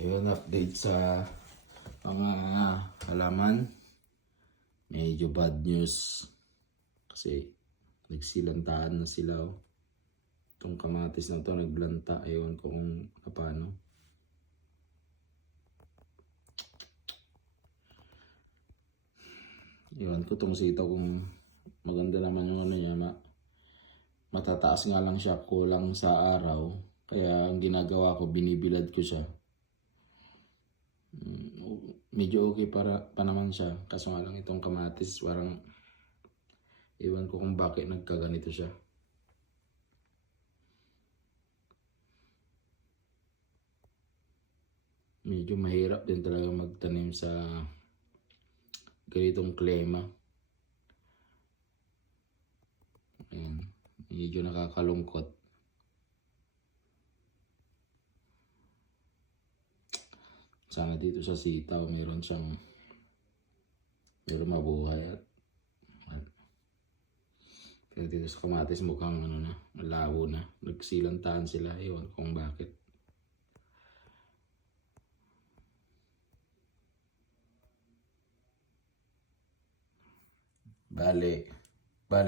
Ayun, update sa mga halaman. Medyo bad news. Kasi nagsilantaan na sila. Oh. Itong kamatis na to naglanta. Ayun ko kung paano. Ayun ko tong sitaw kung maganda naman yung ano niya. Matataas nga lang siya, kulang sa araw. Kaya ang ginagawa ko, binibilad ko siya. Medyo okay pa naman siya. Kaso nga lang itong kamatis, parang iwan ko kung bakit nagkaganito siya. Medyo mahirap din talaga magtanim sa ganitong klima. Ayan. Medyo nakakalungkot. Sana dito sa sitaw meron mabuhay at pero dito sa kamatis mukhang malabo na. Nagsilantaan sila. Ewan kung bakit. Bale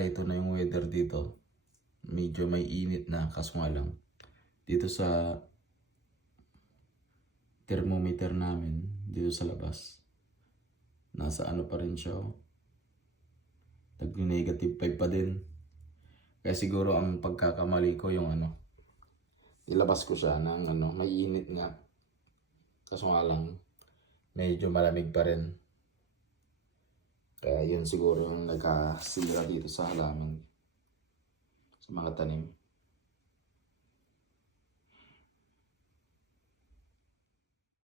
ito na yung weather dito. Medyo may init na, kaso nga lang dito sa thermometer namin dito sa labas nasa ano pa rin siya, nag-negative 5 pa din. Kaya siguro ang pagkakamali ko yung ilabas ko siya ng may init nga, kaso nga lang medyo malamig pa rin. Kaya yun siguro yung nagkasira dito sa halaman, sa mga tanim.